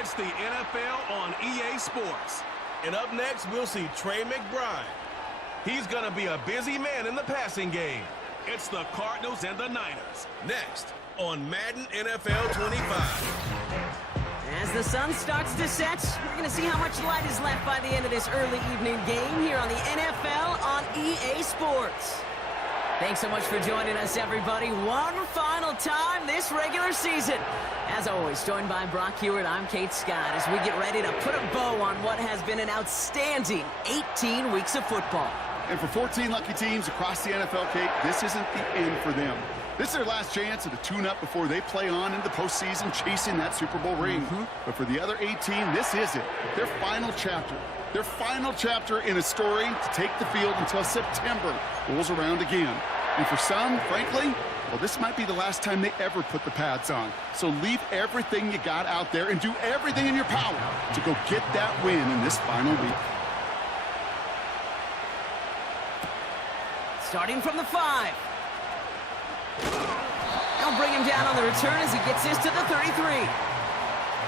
It's the NFL on EA Sports. And up next, we'll see Trey McBride. He's going to be a busy man in the passing game. It's the Cardinals and the Niners. Next on Madden NFL 25. As the sun starts to set, we're going to see how much light is left by the end of this early evening game here on the NFL on EA Sports. Thanks so much for joining us, everybody. One final time this regular season. As always, joined by Brock Hewitt, I'm Kate Scott, as we get ready to put a bow on what has been an outstanding 18 weeks of football. And for 14 lucky teams across the NFL, Kate, this isn't the end for them. This is their last chance at a tune-up before they play on into the postseason chasing that Super Bowl ring. But for the other 18, this is it. Their final chapter. Their final chapter in a story to take the field until September rolls around again. And for some, frankly, well, this might be the last time they ever put the pads on. So leave everything you got out there and do everything in your power to go get that win in this final week. Starting from the 5. They'll bring him down on the return as he gets this to the 33.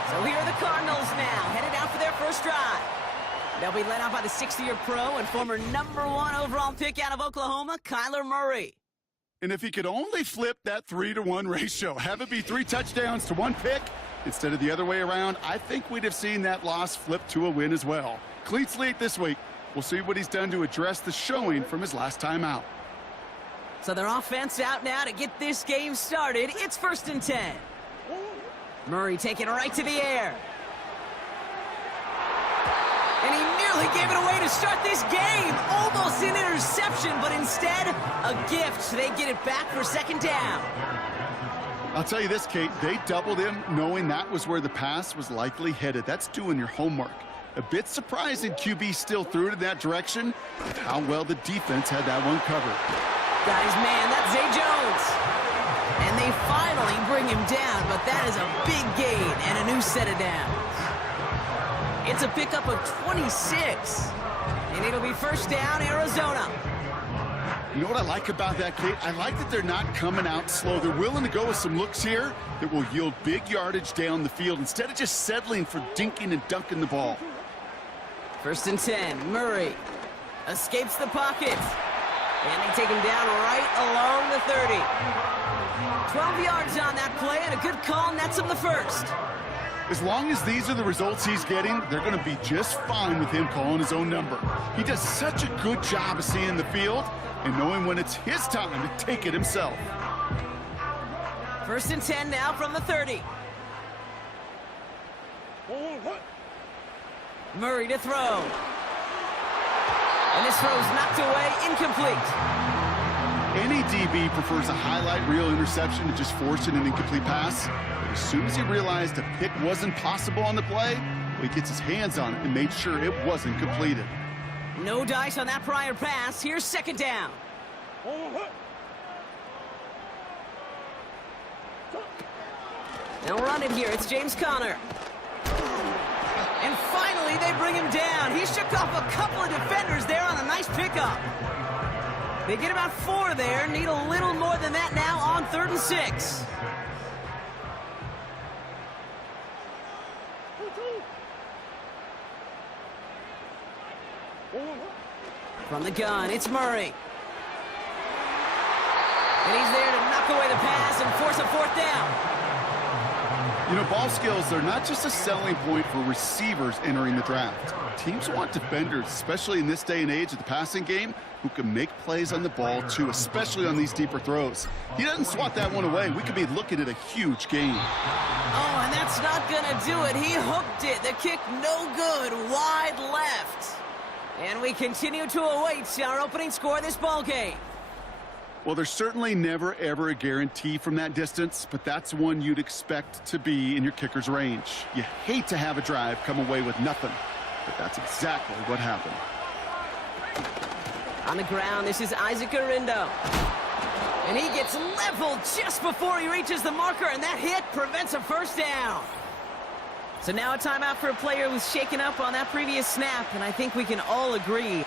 So here are the Cardinals now, headed out for their first drive. They'll be led out by the 60-year pro and former #1 overall pick out of Oklahoma, Kyler Murray. And if he could only flip that 3-to-1 ratio, have it be 3 touchdowns to 1 pick instead of the other way around, I think we'd have seen that loss flip to a win as well. Cleats lead this week. We'll see what he's done to address the showing from his last time out. So their offense out now to get this game started. It's 1st and 10. Murray taking it right to the air. And he nearly gave it away to start this game. Almost an interception, but instead, a gift. They get it back for 2nd down. I'll tell you this, Kate, they doubled him knowing that was where the pass was likely headed. That's doing your homework. A bit surprising QB still threw it in that direction. How well the defense had that one covered. Got his man, that's Zay Jones. And they finally bring him down, but that is a big gain and a new set of downs. It's a pickup of 26. And it'll be 1st down, Arizona. You know what I like about that, Kate? I like that they're not coming out slow. They're willing to go with some looks here that will yield big yardage down the field instead of just settling for dinking and dunking the ball. 1st and 10, Murray escapes the pocket. And they take him down right along the 30. 12 yards on that play, and a good call nets him the 1st. As long as these are the results he's getting, they're going to be just fine with him calling his own number. He does such a good job of seeing the field and knowing when it's his time to take it himself. 1st and 10 now from the 30. Murray to throw. And this throw is knocked away, incomplete. Any DB prefers a highlight reel interception to just forcing an incomplete pass. But as soon as he realized a pick wasn't possible on the play, well, he gets his hands on it and made sure it wasn't completed. No dice on that prior pass. Here's 2nd down. They'll run it here. It's James Conner. And finally, they bring him down. He shook off a couple of defenders there on a nice pickup. They get about 4 there. Need a little more than that now on 3rd and 6. From the gun, it's Murray. And he's there to knock away the pass and force a 4th down. You know, ball skills are not just a selling point for receivers entering the draft. Teams want defenders, especially in this day and age of the passing game, who can make plays on the ball, too, especially on these deeper throws. He doesn't swat that one away. We could be looking at a huge gain. Oh, and that's not going to do it. He hooked it. The kick no good, wide left. And we continue to await our opening score of this ball game. Well, there's certainly never, ever a guarantee from that distance, but that's one you'd expect to be in your kicker's range. You hate to have a drive come away with nothing, but that's exactly what happened. On the ground, this is Isaac Arindo. And he gets leveled just before he reaches the marker, and that hit prevents a 1st down. So now a timeout for a player who's shaken up on that previous snap, and I think we can all agree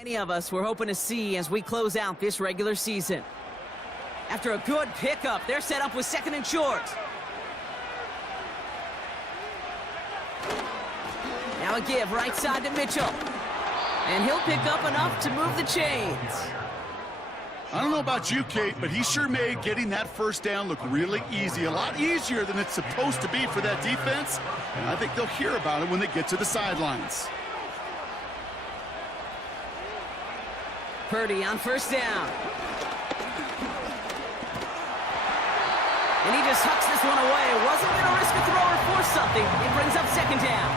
Any of us were hoping to see as we close out this regular season. After a good pickup, they're set up with 2nd and short. Now a give right side to Mitchell. And he'll pick up enough to move the chains. I don't know about you, Kate, but he sure made getting that first down look really easy. A lot easier than it's supposed to be for that defense. And I think they'll hear about it when they get to the sidelines. Purdy on 1st down. And he just hucks this one away. Wasn't going to risk a throw or force something. It brings up 2nd down.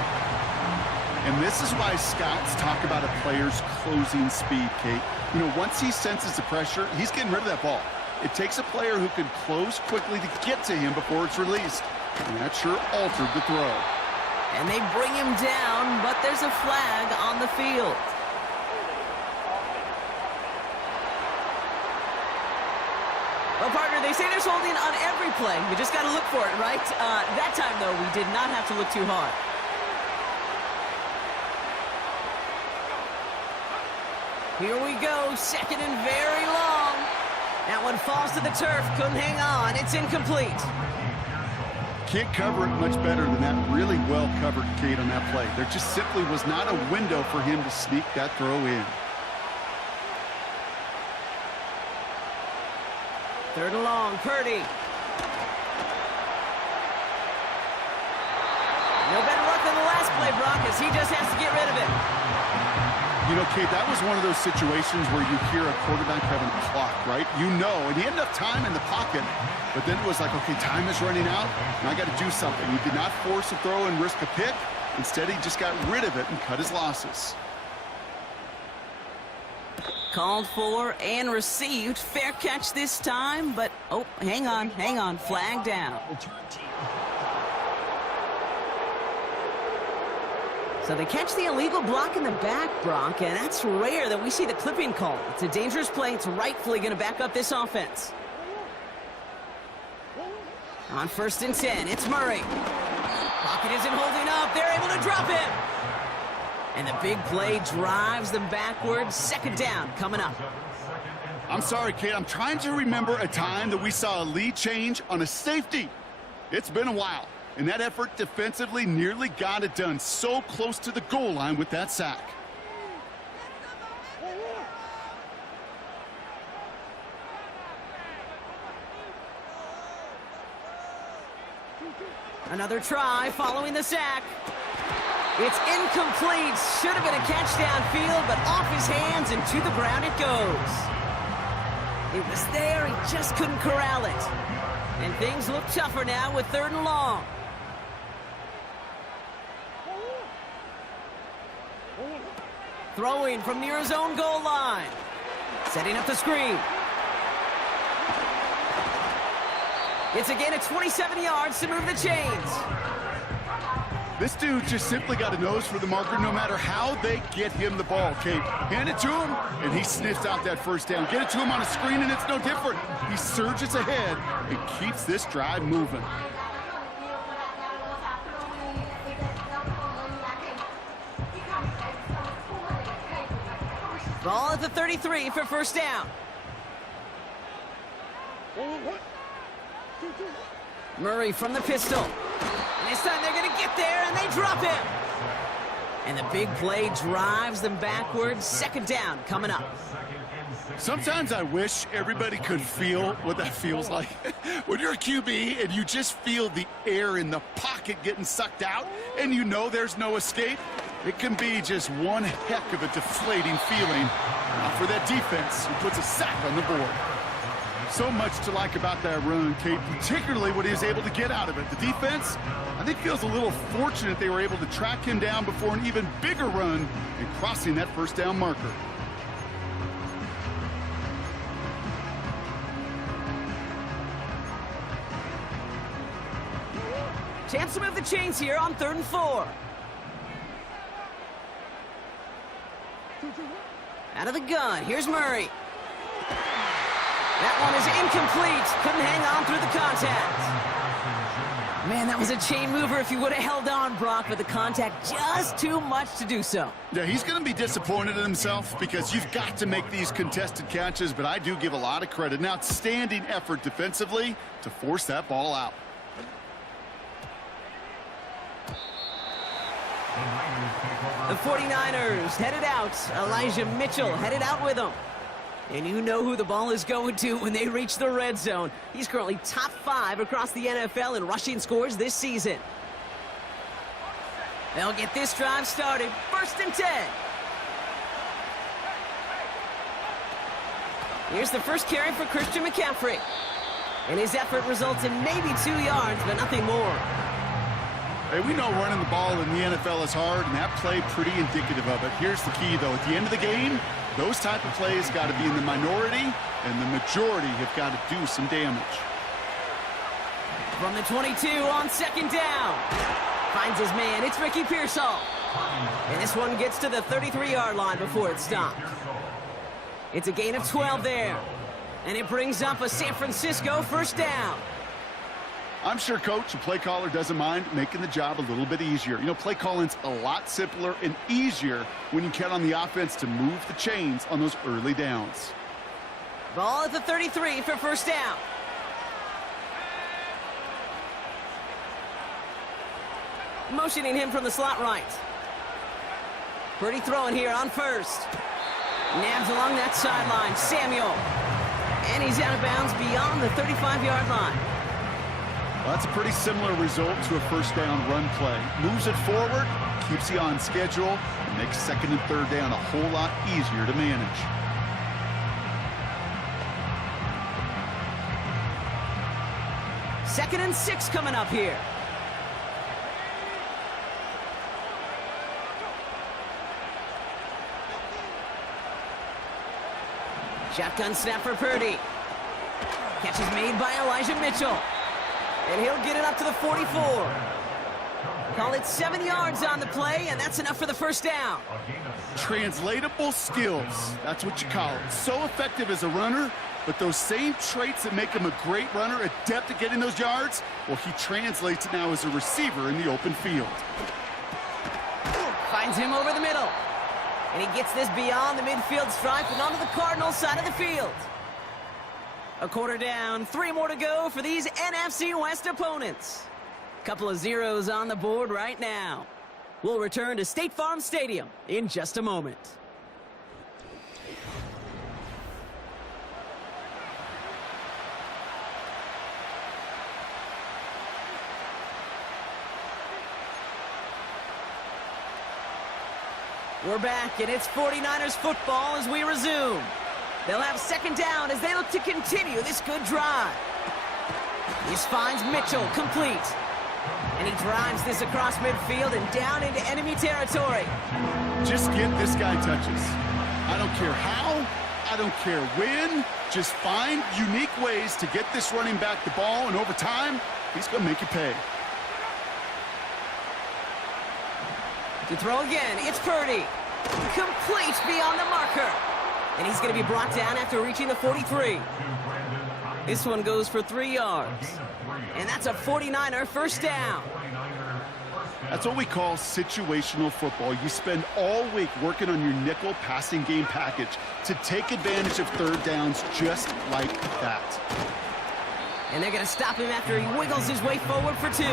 And this is why scouts talk about a player's closing speed, Kate. You know, once he senses the pressure, he's getting rid of that ball. It takes a player who can close quickly to get to him before it's released. And that sure altered the throw. And they bring him down, but there's a flag on the field. Well, partner, they say there's holding on every play. You just got to look for it, right? That time, though, we did not have to look too hard. Here we go, 2nd and very long. That one falls to the turf, couldn't hang on. It's incomplete. Can't cover it much better than that really well covered, Kate, on that play. There just simply was not a window for him to sneak that throw in. 3rd and long, Purdy. No better luck than the last play, Brock, as he just has to get rid of it. You know, Kate, that was one of those situations where you hear a quarterback having a clock, right? You know, and he had enough time in the pocket, but then it was like, okay, time is running out, and I got to do something. He did not force a throw and risk a pick. Instead, he just got rid of it and cut his losses. Called for and received. Fair catch this time, but, oh, hang on. Flag down. So they catch the illegal block in the back, Brock, and that's rare that we see the clipping call. It's a dangerous play. It's rightfully going to back up this offense. On 1st and 10, it's Murray. Pocket isn't holding up. They're able to drop him. And the big play drives them backwards. 2nd down coming up. I'm sorry, Kate. I'm trying to remember a time that we saw a lead change on a safety. It's been a while. And that effort defensively nearly got it done. So close to the goal line with that sack. Another try following the sack. It's incomplete. Should have been a catch downfield, but off his hands and to the ground it goes. It was there. He just couldn't corral it. And things look tougher now with 3rd and long. Throwing from near his own goal line. Setting up the screen. It's a gain of 27 yards to move the chains. This dude just simply got a nose for the marker no matter how they get him the ball, Kate. Hand it to him, and he sniffs out that 1st down. Get it to him on a screen, and it's no different. He surges ahead and keeps this drive moving. Ball at the 33 for 1st down. Murray from the pistol. And this time they're going to get there, and they drop him. And the big play drives them backwards. 2nd down coming up. Sometimes I wish everybody could feel what that feels like. When you're a QB and you just feel the air in the pocket getting sucked out and you know there's no escape, it can be just one heck of a deflating feeling for that defense who puts a sack on the board. So much to like about that run, Kate, particularly what he was able to get out of it. The defense, I think, feels a little fortunate they were able to track him down before an even bigger run and crossing that 1st down marker. Chance to move the chains here on 3rd and 4. Out of the gun, here's Murray. That one is incomplete. Couldn't hang on through the contact. Man, that was a chain mover if he would have held on, Brock, but the contact just too much to do so. Yeah, he's going to be disappointed in himself because you've got to make these contested catches, but I do give a lot of credit. An outstanding effort defensively to force that ball out. The 49ers headed out. Elijah Mitchell headed out with them. And you know who the ball is going to when they reach the red zone. He's currently top 5 across the NFL in rushing scores this season. They'll get this drive started. 1st and 10. Here's the first carry for Christian McCaffrey. And his effort results in maybe 2 yards, but nothing more. Hey, we know running the ball in the NFL is hard, and that play pretty indicative of it. Here's the key, though. At the end of the game, those type of plays got to be in the minority, and the majority have got to do some damage. From the 22 on 2nd down. Finds his man. It's Ricky Pearsall. And this one gets to the 33-yard line before it's stopped. It's a gain of 12 there. And it brings up a San Francisco 1st down. I'm sure coach and play caller doesn't mind making the job a little bit easier. You know, play calling's a lot simpler and easier when you count on the offense to move the chains on those early downs. Ball at the 33 for 1st down. Motioning him from the slot right. Purdy throwing here on 1st. Nabs along that sideline. Samuel. And he's out of bounds beyond the 35-yard line. Well, that's a pretty similar result to a 1st down run play. Moves it forward, keeps you on schedule, and makes 2nd and 3rd down a whole lot easier to manage. Second and 6 coming up here. Shotgun snap for Purdy. Catch is made by Elijah Mitchell. And he'll get it up to the 44. Call it 7 yards on the play, and that's enough for the 1st down. Translatable skills. That's what you call it. So effective as a runner, but those same traits that make him a great runner, adept at getting those yards, well, he translates it now as a receiver in the open field. Finds him over the middle. And he gets this beyond the midfield stripe and onto the Cardinals side of the field. A quarter down, 3 more to go for these NFC West opponents. Couple of zeros on the board right now. We'll return to State Farm Stadium in just a moment. We're back, and it's 49ers football as we resume. They'll have 2nd down as they look to continue this good drive. This finds Mitchell complete. And he drives this across midfield and down into enemy territory. Just get this guy touches. I don't care how, I don't care when. Just find unique ways to get this running back the ball, and over time, he's going to make you pay. To throw again, it's Purdy. Complete beyond the marker. And he's going to be brought down after reaching the 43. This one goes for 3 yards. And that's a 49er 1st down. That's what we call situational football. You spend all week working on your nickel passing game package to take advantage of 3rd downs just like that. And they're going to stop him after he wiggles his way forward for 2.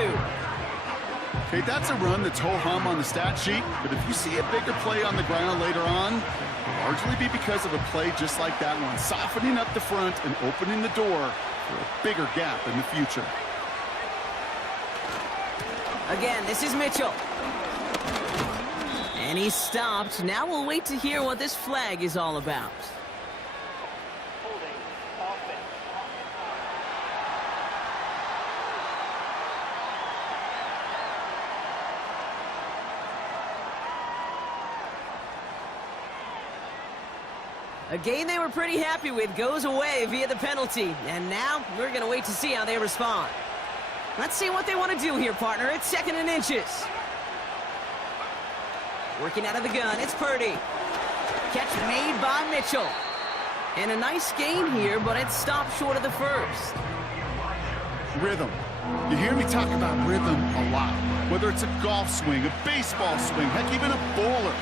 Okay, that's a run that's ho-hum on the stat sheet, but if you see a bigger play on the ground later on, it'll largely be because of a play just like that one, softening up the front and opening the door for a bigger gap in the future. Again, this is Mitchell. And he's stopped. Now we'll wait to hear what this flag is all about. A game they were pretty happy with goes away via the penalty. And now we're going to wait to see how they respond. Let's see what they want to do here, partner. It's 2nd and inches. Working out of the gun, it's Purdy. Catch made by Mitchell. And a nice gain here, but it stopped short of the 1st. Rhythm. You hear me talk about rhythm a lot. Whether it's a golf swing, a baseball swing, heck, even a bowler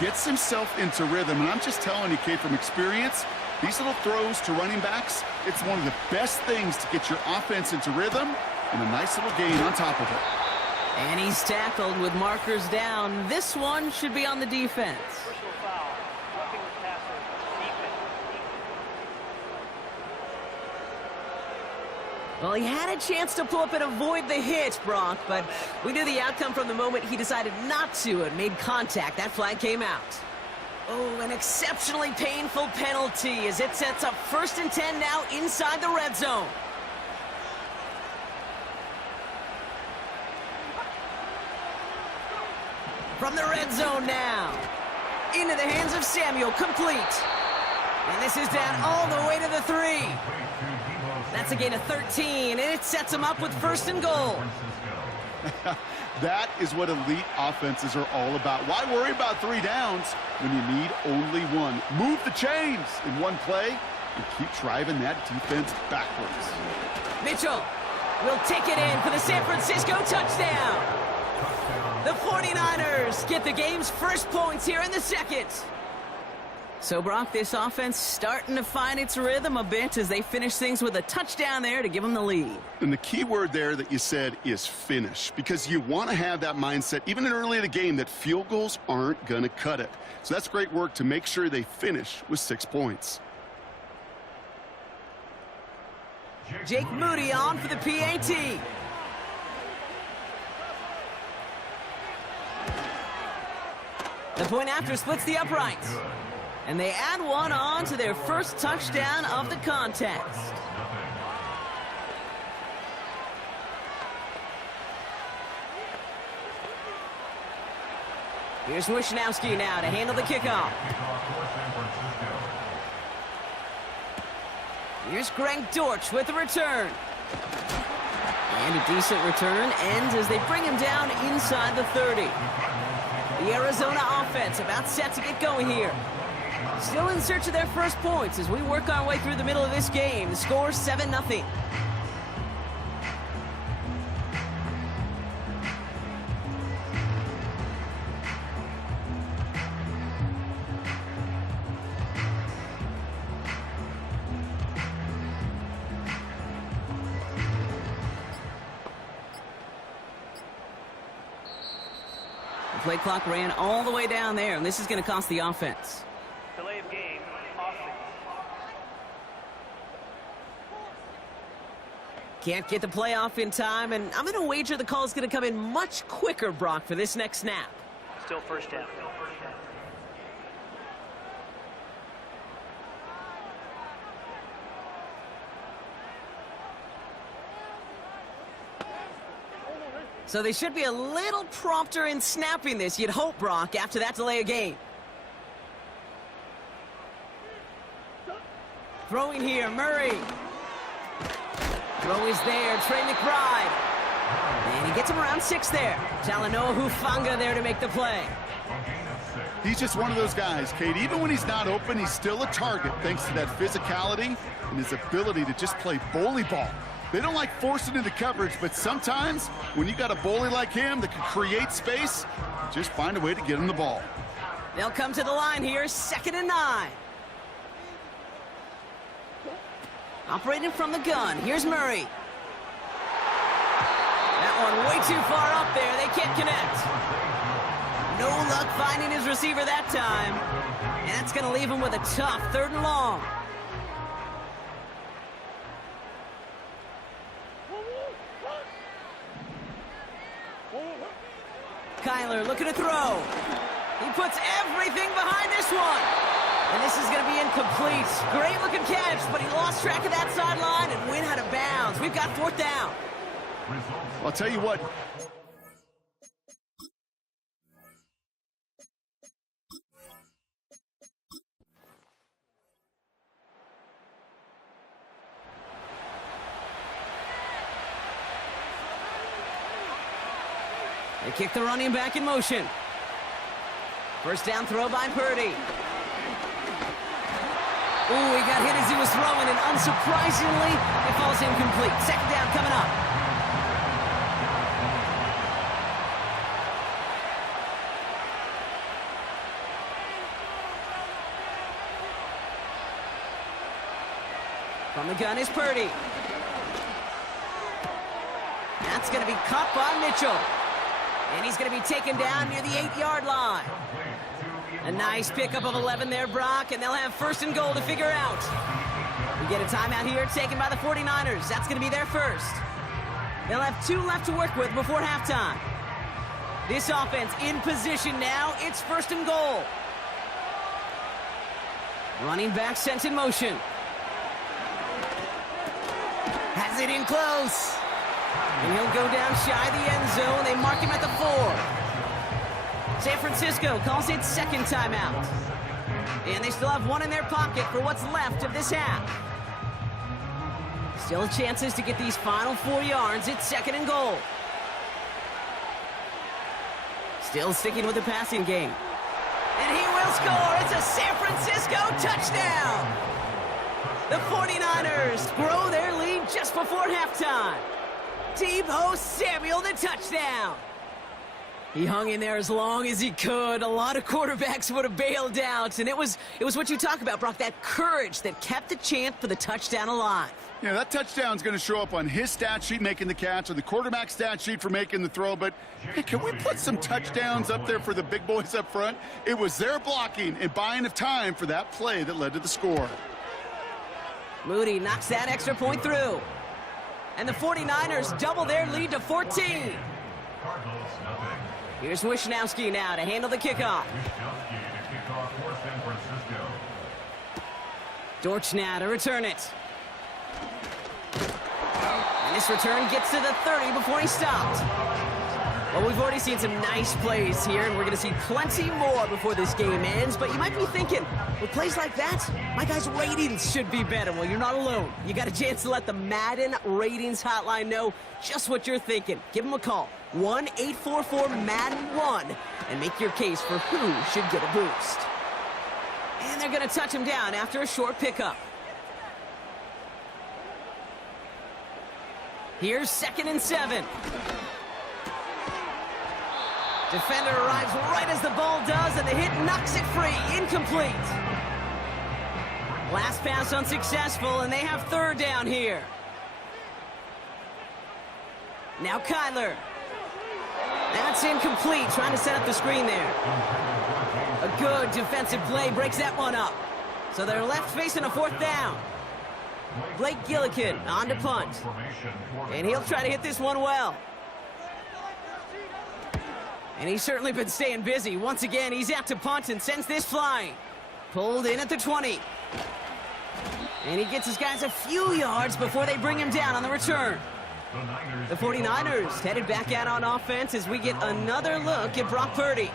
gets himself into rhythm. And I'm just telling you, Kate, from experience, these little throws to running backs, it's one of the best things to get your offense into rhythm and a nice little gain on top of it. And he's tackled with markers down. This one should be on the defense. Well, he had a chance to pull up and avoid the hit, Brock, but we knew the outcome from the moment he decided not to and made contact. That flag came out. Oh, an exceptionally painful penalty as it sets up 1st and 10 now inside the red zone. From the red zone now. Into the hands of Samuel, complete. And this is down all the way to the 3. That's a gain of 13, and it sets him up with 1st and goal. That is what elite offenses are all about. Why worry about 3 downs when you need only 1? Move the chains in one play and keep driving that defense backwards. Mitchell will take it in for the San Francisco touchdown. The 49ers get the game's first points here in the second. So, Brock, this offense starting to find its rhythm a bit as they finish things with a touchdown there to give them the lead. And the key word there that you said is finish, because you want to have that mindset, even early in the game, that field goals aren't going to cut it. So that's great work to make sure they finish with 6 points. Jake Moody on for the PAT. The point after splits the uprights. And they add one on to their first touchdown of the contest. Here's Wishnowski now to handle the kickoff. Here's Greg Dortch with the return. And a decent return ends as they bring him down inside the 30. The Arizona offense about set to get going here. Still in search of their first points as we work our way through the middle of this game. The score 7-0. The play clock ran all the way down there, and this is going to cost the offense. Delay of game, offense. Can't get the play off in time, and I'm going to wager the call is going to come in much quicker, Brock, for this next snap. Still first down. So they should be a little prompter in snapping this, you'd hope, Brock, after that delay of game. Throwing here, Murray. Throw is there, Trey McBride. And he gets him around 6 there. Talanoa Hufanga there to make the play. He's just one of those guys, Kate. Even when he's not open, he's still a target thanks to that physicality and his ability to just play bully ball. They don't like forcing into coverage, but sometimes when you got a bully like him that can create space, just find a way to get him the ball. They'll come to the line here, 2nd and 9. Operating from the gun, here's Murray. That one way too far up there, they can't connect. No luck finding his receiver that time. And that's going to leave him with a tough 3rd and long. Kyler looking to throw. He puts everything behind this one. And this is going to be incomplete. Great looking catch, but he lost track of that sideline and went out of bounds. We've got 4th down. I'll tell you what. They kick the running back in motion. First down throw by Purdy. Ooh, he got hit as he was throwing, and unsurprisingly, it falls incomplete. 2nd down coming up. From the gun is Purdy. That's going to be caught by Mitchell. And he's going to be taken down near the 8-yard line. A nice pickup of 11 there, Brock, and they'll have first and goal to figure out. We get a timeout here taken by the 49ers. That's going to be their first. They'll have 2 left to work with before halftime. This offense in position now. It's first and goal. Running back sent in motion. Has it in close. And he'll go down shy of the end zone. They mark him at the 4. San Francisco calls it second timeout. And they still have 1 in their pocket for what's left of this half. Still chances to get these final 4 yards. It's second and goal. Still sticking with the passing game. And he will score. It's a San Francisco touchdown. The 49ers grow their lead just before halftime. Deebo Samuel, the touchdown. He hung in there as long as he could. A lot of quarterbacks would have bailed out. And it was what you talk about, Brock, that courage that kept the chance for the touchdown alive. Yeah, that touchdown's going to show up on his stat sheet making the catch or the quarterback stat sheet for making the throw. But hey, can we put some touchdowns up there for the big boys up front? It was their blocking and buying of time for that play that led to the score. Moody knocks that extra point through. And the 49ers double their lead to 14. Here's Wishnowski now to handle the kickoff. Dortch now to return it. And this return gets to the 30 before he stopped. Well, we've already seen some nice plays here, and we're going to see plenty more before this game ends. But you might be thinking, with plays like that, my guys' ratings should be better. Well, you're not alone. You got a chance to let the Madden Ratings Hotline know just what you're thinking. Give them a call, 1-844-MADDEN-1, and make your case for who should get a boost. And they're going to touch him down after a short pickup. Here's 2nd and 7. Defender arrives right as the ball does, and the hit knocks it free. Incomplete. Last pass unsuccessful, and they have 3rd down here. Now Kyler. That's incomplete, trying to set up the screen there. A good defensive play breaks that one up. So they're left facing a 4th down. Blake Gillikin on to punt. And he'll try to hit this one well. And he's certainly been staying busy. Once again, he's out to punt and sends this flying. Pulled in at the 20. And he gets his guys a few yards before they bring him down on the return. The 49ers headed back out on offense as we get another look at Brock Purdy.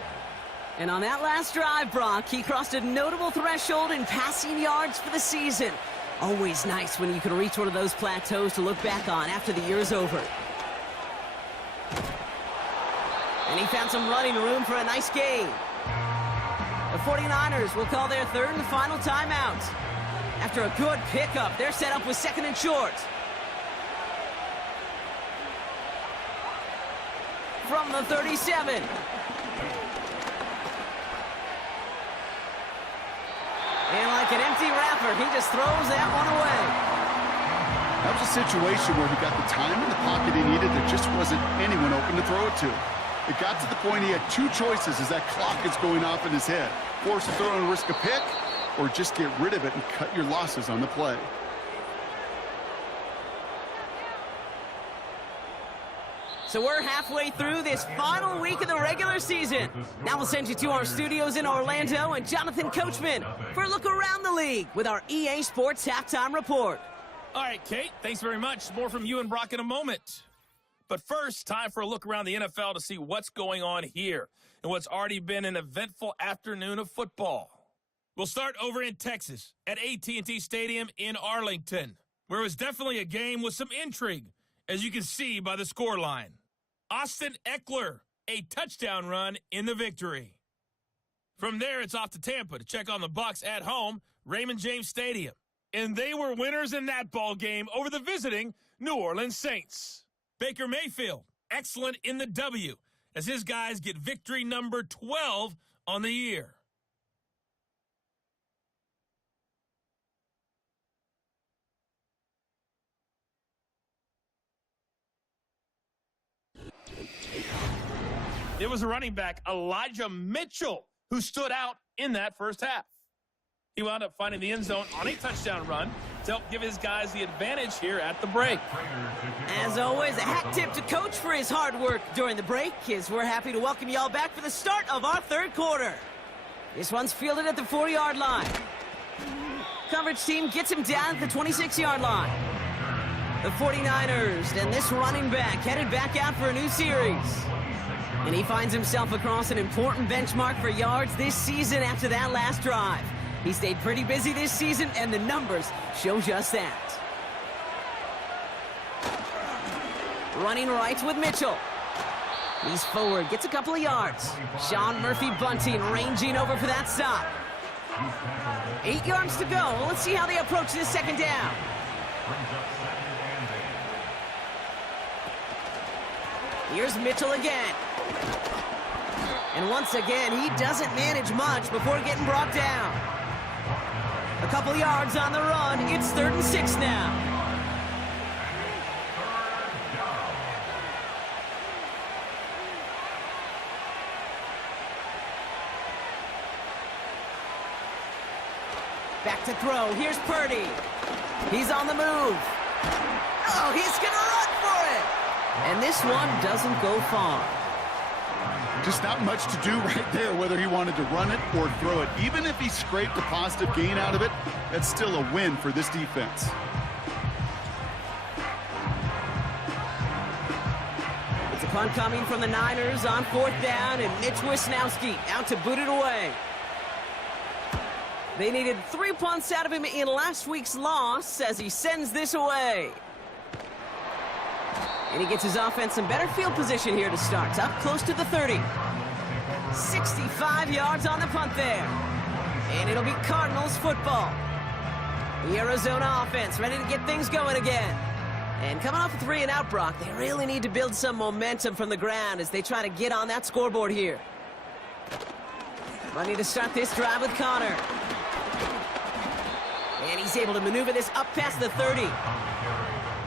And on that last drive, Brock, he crossed a notable threshold in passing yards for the season. Always nice when you can reach one of those plateaus to look back on after the year's over. And he found some running room for a nice gain. The 49ers will call their 3rd and final timeout. After a good pickup, they're set up with 2nd and short. From the 37. And like an empty wrapper, he just throws that one away. That was a situation where he got the time in the pocket he needed. There just wasn't anyone open to throw it to. It got to the point he had 2 choices as that clock is going off in his head. Force a throw and risk a pick, or just get rid of it and cut your losses on the play. So we're halfway through this final week of the regular season. Now we'll send you to our studios in Orlando and Jonathan Coachman for a look around the league with our EA Sports Halftime Report. All right, Kate, thanks very much. More from you and Brock in a moment. But first, time for a look around the NFL to see what's going on here and what's already been an eventful afternoon of football. We'll start over in Texas at AT&T Stadium in Arlington, where it was definitely a game with some intrigue, as you can see by the scoreline. Austin Eckler, a touchdown run in the victory. From there, it's off to Tampa to check on the Bucs at home, Raymond James Stadium. And they were winners in that ball game over the visiting New Orleans Saints. Baker Mayfield, excellent in the W, as his guys get victory number 12 on the year. It was a running back, Elijah Mitchell, who stood out in that first half. He wound up finding the end zone on a touchdown run to help give his guys the advantage here at the break. As always, a hat tip to Coach for his hard work during the break, as we're happy to welcome y'all back for the start of our third quarter. This one's fielded at the 40-yard line. Coverage team gets him down at the 26-yard line. The 49ers and this running back headed back out for a new series. And he finds himself across an important benchmark for yards this season after that last drive. He stayed pretty busy this season, and the numbers show just that. Running right with Mitchell. He's forward, gets a couple of yards. Sean Murphy-Bunting ranging over for that stop. 8 yards to go. Let's see how they approach this second down. Here's Mitchell again. And once again, he doesn't manage much before getting brought down. A couple yards on the run. It's 3rd and 6 now. Back to throw. Here's Purdy. He's on the move. Oh, he's going to run for it. And this one doesn't go far. Just not much to do right there, whether he wanted to run it or throw it. Even if he scraped a positive gain out of it, that's still a win for this defense. It's a punt coming from the Niners on 4th down, and Mitch Wisnowski out to boot it away. They needed 3 punts out of him in last week's loss as he sends this away. And he gets his offense in better field position here to start. Up close to the 30. 65 yards on the punt there. And it'll be Cardinals football. The Arizona offense ready to get things going again. And coming off a 3-and-out, Brock, they really need to build some momentum from the ground as they try to get on that scoreboard here. Ready to start this drive with Connor. And he's able to maneuver this up past the 30.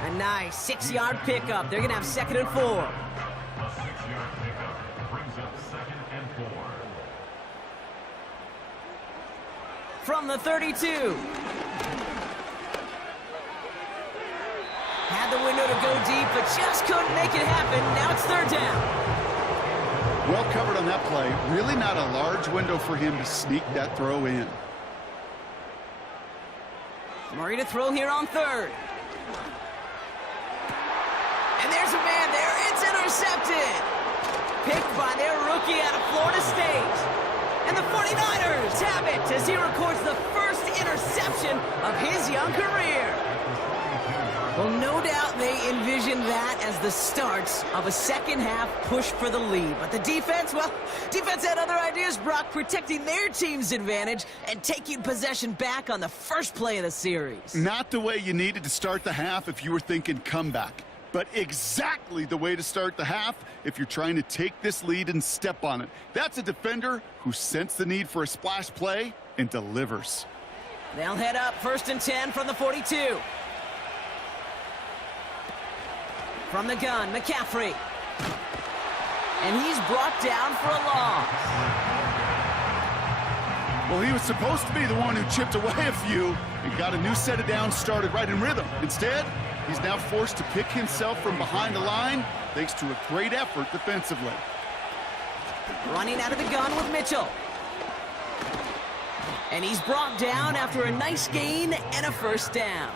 A nice 6-yard pickup. They're going to have 2nd and 4. A 6-yard pickup brings up 2nd and 4. From the 32. Had the window to go deep, but just couldn't make it happen. Now it's 3rd down. Well covered on that play. Really not a large window for him to sneak that throw in. Murray to throw here on 3rd. And there's a man there. It's intercepted. Picked by their rookie out of Florida State. And the 49ers have it as he records the first interception of his young career. Well, no doubt they envisioned that as the start of a second-half push for the lead. But the defense, well, defense had other ideas, Brock, protecting their team's advantage and taking possession back on the first play of the series. Not the way you needed to start the half if you were thinking comeback, but exactly the way to start the half if you're trying to take this lead and step on it. That's a defender who sensed the need for a splash play and delivers. They'll head up 1st and 10 from the 42. From the gun, McCaffrey. And he's brought down for a loss. Well, he was supposed to be the one who chipped away a few and got a new set of downs started right in rhythm. Instead, he's now forced to pick himself from behind the line thanks to a great effort defensively. Running out of the gun with Mitchell. And he's brought down after a nice gain and a 1st down.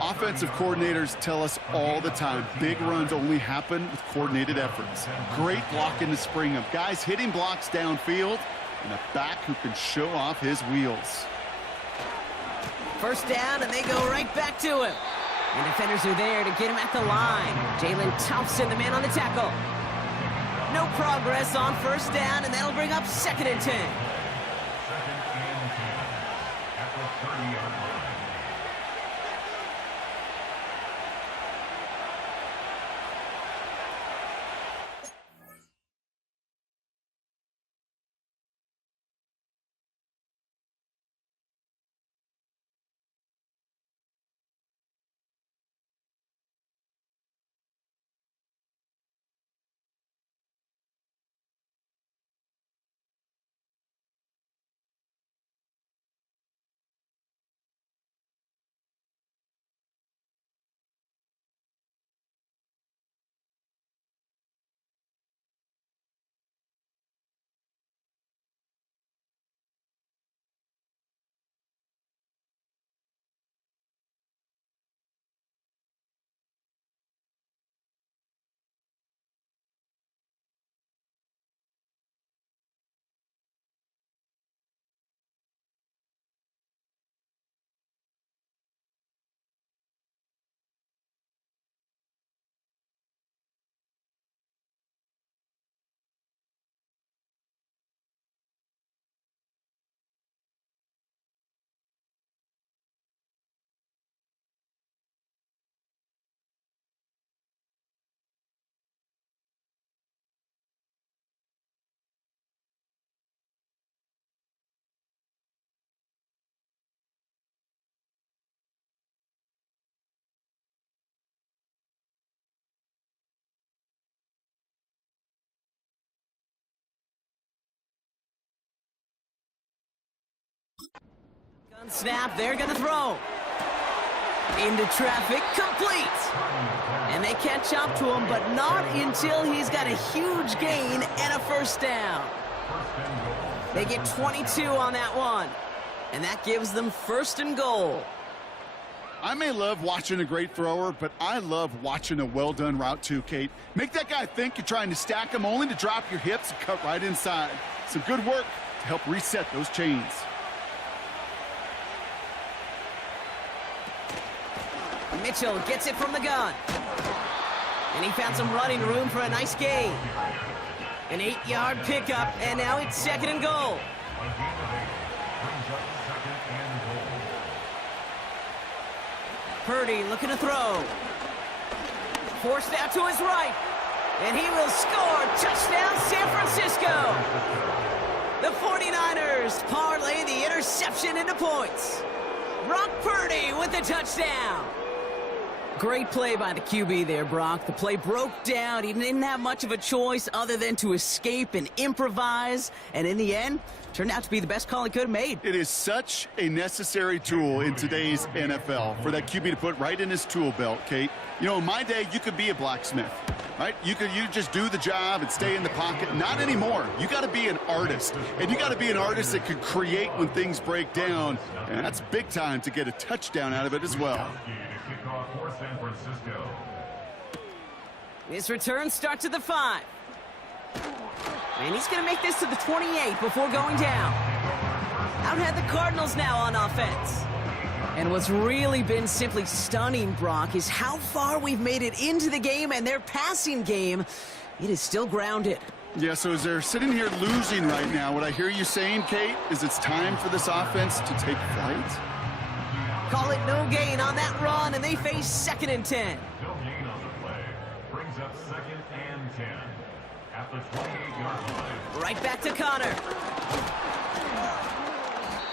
Offensive coordinators tell us all the time, big runs only happen with coordinated efforts. Great blocking to spring them. Guys hitting blocks downfield, and a back who can show off his wheels. 1st down, and they go right back to him. And defenders are there to get him at the line. Jalen Thompson, the man on the tackle. No progress on 1st down, and that'll bring up 2nd and 10. Snap, they're gonna throw. Into traffic, complete. And they catch up to him, but not until he's got a huge gain and a first down. They get 22 on that one. And that gives them first and goal. I may love watching a great thrower, but I love watching a well-done route too, Kate. Make that guy think you're trying to stack him, only to drop your hips and cut right inside. Some good work to help reset those chains. Mitchell gets it from the gun. And he found some running room for a nice gain. An 8-yard pickup, and now it's second and goal. Purdy looking to throw. Forced out to his right. And he will score. Touchdown, San Francisco. The 49ers parlay the interception into points. Brock Purdy with the touchdown. Great play by the QB there, Brock. The play broke down. He didn't have much of a choice other than to escape and improvise. And in the end, turned out to be the best call he could have made. It is such a necessary tool in today's NFL for that QB to put right in his tool belt, Kate. You know, in my day, you could be a blacksmith, right? You just do the job and stay in the pocket. Not anymore. You got to be an artist, and you got to be an artist that can create when things break down. And that's big time to get a touchdown out of it as well. This return starts at the 5. And he's going to make this to the 28 before going down. Out had the Cardinals now on offense. And what's really been simply stunning, Brock, is how far we've made it into the game, and their passing game, it is still grounded. Yeah, so as they're sitting here losing right now, what I hear you saying, Kate, is it's time for this offense to take flight? Call it no gain on that run, and they face second and 10. No gain on the play. Brings up second and 10. At the 28-yard line. Right back to Connor.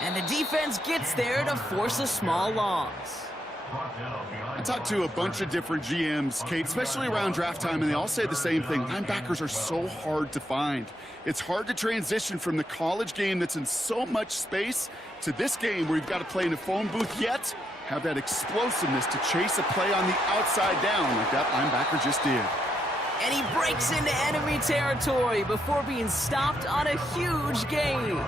And the defense gets there to force a small loss. I talked to a bunch of different GMs, Kate, especially around draft time, and they all say the same thing. Linebackers are so hard to find. It's hard to transition from the college game that's in so much space to this game where you've got to play in a phone booth, yet have that explosiveness to chase a play on the outside down like that linebacker just did. And he breaks into enemy territory before being stopped on a huge gain.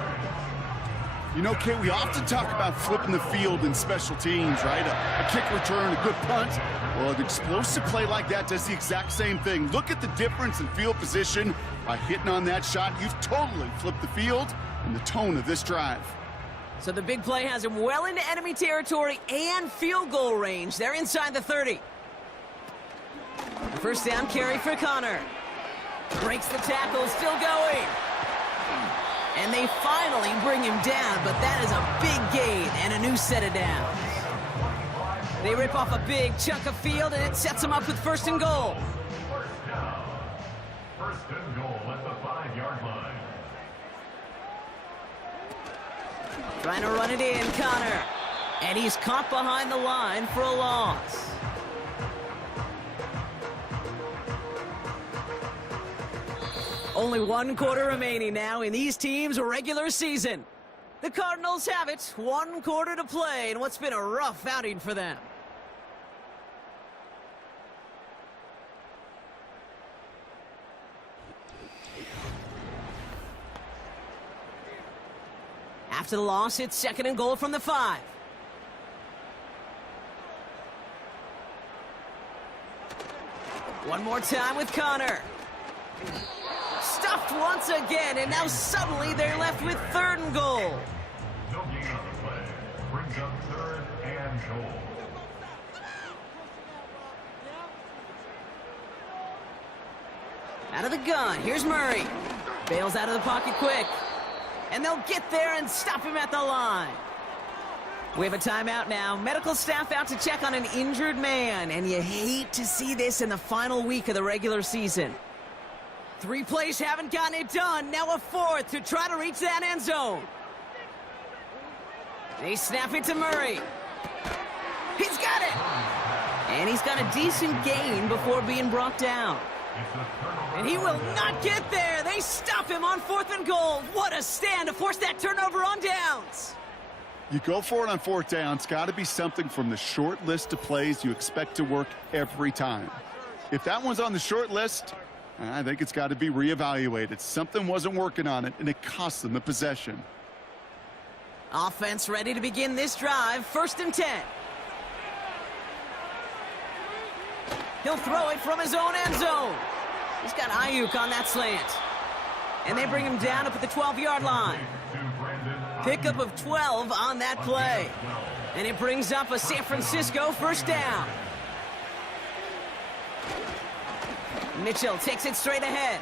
You know, Kate, we often talk about flipping the field in special teams, right? A kick return, a good punt. Well, an explosive play like that does the exact same thing. Look at the difference in field position. By hitting on that shot, you've totally flipped the field and the tone of this drive. So the big play has him well into enemy territory and field goal range. They're inside the 30. The first down carry for Connor. Breaks the tackle, still going. And they finally bring him down, but that is a big gain and a new set of downs. They rip off a big chunk of field, and it sets them up with first and goal. First down. First and goal at the 5-yard line. Trying to run it in, Connor. And he's caught behind the line for a loss. Only 1 quarter remaining now in these teams' regular season. The Cardinals have it, 1 quarter to play in what's been a rough outing for them. After the loss, it's second and goal from the 5. One more time with Connor. Stuffed once again, and now suddenly they're left with third and goal. No gain on the play. Brings up third and goal. Out of the gun, here's Murray. Bails out of the pocket quick. And they'll get there and stop him at the line. We have a timeout now. Medical staff out to check on an injured man, and you hate to see this in the final week of the regular season. 3 plays haven't gotten it done. Now a 4th to try to reach that end zone. They snap it to Murray. He's got it! And he's got a decent gain before being brought down. And he will not get there. They stop him on 4th and goal. What a stand to force that turnover on downs. You go for it on fourth down. It's got to be something from the short list of plays you expect to work every time. If that one's on the short list, I think it's got to be reevaluated. Something wasn't working on it, and it cost them the possession. Offense ready to begin this drive. 1st and 10. He'll throw it from his own end zone. He's got Ayuk on that slant. And they bring him down up at the 12-yard line. Pickup of 12 on that play. And it brings up a San Francisco 1st down. Mitchell takes it straight ahead.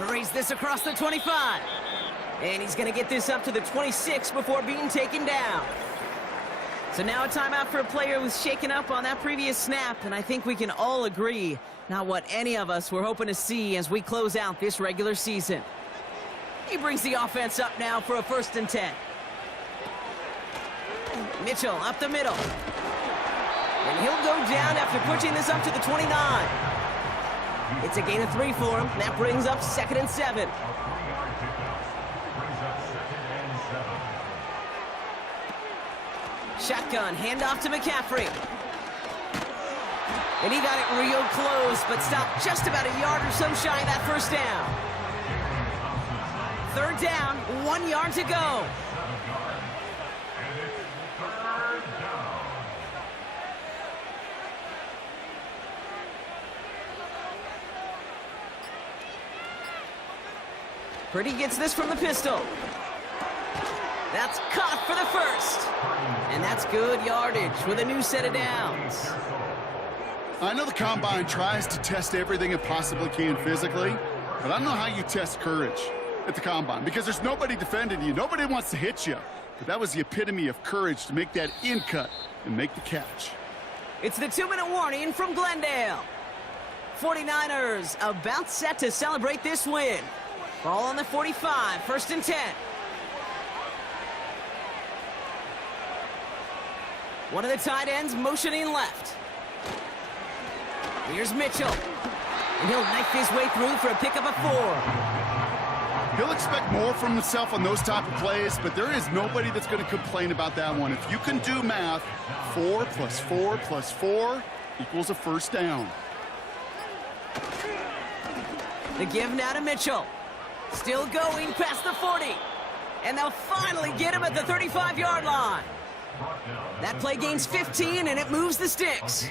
Hurries this across the 25. And he's going to get this up to the 26 before being taken down. So now a timeout for a player who was shaken up on that previous snap. And I think we can all agree, not what any of us were hoping to see as we close out this regular season. He brings the offense up now for a 1st and 10. Mitchell up the middle. And he'll go down after pushing this up to the 29. It's a gain of 3 for him. That brings up 2nd and 7. Shotgun, handoff to McCaffrey. And he got it real close, but stopped just about a yard or so shy of that 1st down. 3rd down, 1 yard to go. Purdy gets this from the pistol. That's caught for the 1st. And that's good yardage with a new set of downs. I know the Combine tries to test everything it possibly can physically, but I don't know how you test courage at the Combine because there's nobody defending you. Nobody wants to hit you. But that was the epitome of courage to make that in cut and make the catch. It's the 2-minute warning from Glendale. 49ers about set to celebrate this win. Ball on the 45, 1st and 10. One of the tight ends motioning left. Here's Mitchell. And he'll knife his way through for a pickup of 4. He'll expect more from himself on those type of plays, but there is nobody that's going to complain about that one. If you can do math, 4 + 4 + 4 equals a 1st down. The give now to Mitchell. Still going past the 40. And they'll finally get him at the 35-yard line. That play gains 15, and it moves the sticks.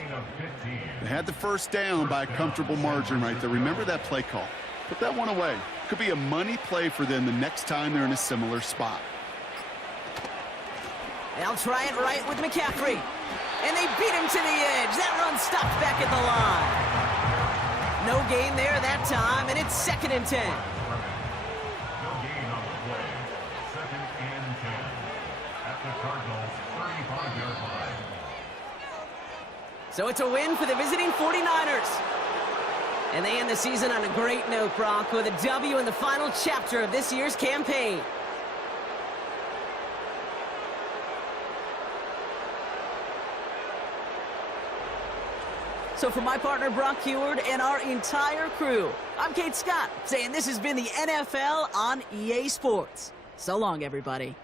They had the 1st down by a comfortable margin right there. Remember that play call. Put that one away. Could be a money play for them the next time they're in a similar spot. They'll try it right with McCaffrey. And they beat him to the edge. That run stopped back at the line. No gain there that time, and it's 2nd and 10. So it's a win for the visiting 49ers. And they end the season on a great note, Brock, with a W in the final chapter of this year's campaign. So for my partner, Brock Huard, and our entire crew, I'm Kate Scott, saying this has been the NFL on EA Sports. So long, everybody.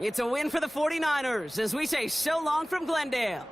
It's a win for the 49ers as we say so long from Glendale.